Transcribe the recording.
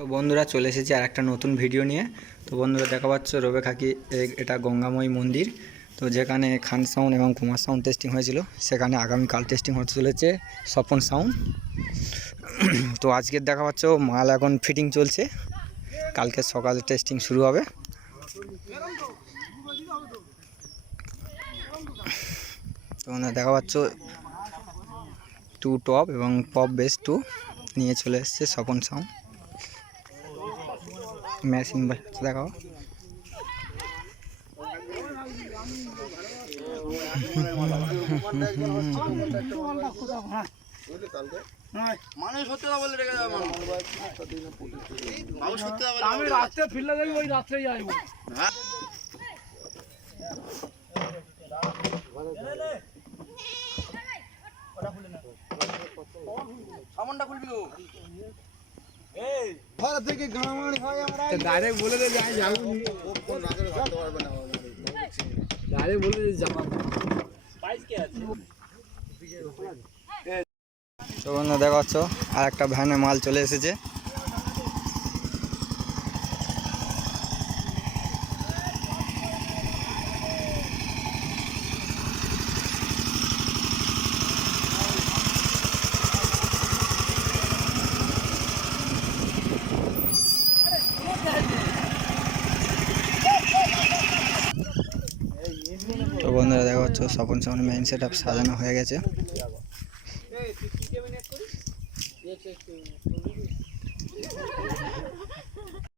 তো বন্ধুরা চলে এসেছি আর একটা নতুন ভিডিও নিয়ে। তো বন্ধুরা দেখা পাচ্ছ রবে খাকি, এটা গঙ্গাময়ী মন্দির। তো যেখানে খান সাউন্ড এবং কুমার সাউন্ড টেস্টিং হয়েছিল, সেখানে আগামীকাল টেস্টিং হতে চলেছে স্বপন সাউন্ড। তো আজকের দেখা পাচ্ছ মাল এখন ফিটিং চলছে, কালকে সকালে টেস্টিং শুরু হবে। তো দেখা পাচ্ছ 2 টপ এবং পপ বেস 2 নিয়ে চলে এসছে স্বপন সাউন্ড। মেশিন দেখাও। আমি রাত্রে ফিরলে দেখি ওই রাত্রেই আসবো। সামনটা খুলবি গো। এই ঘর থেকে গাড়ামাড়ি হয়, আমরা ডাইরেক্ট বলে দে যাই যাবো নি। কোন রাতে ভাবতে পারবে না, ডাইরেক্ট বলে দে যাবো। প্রাইস কি আছে? তো বন্ধু দেখা পাচ্ছ আর একটা ভ্যানে মাল চলে এসেছে। তো বন্ধুরা দেখা পাচ্ছ Swapan sound main set up সাজানো হয়ে গেছে।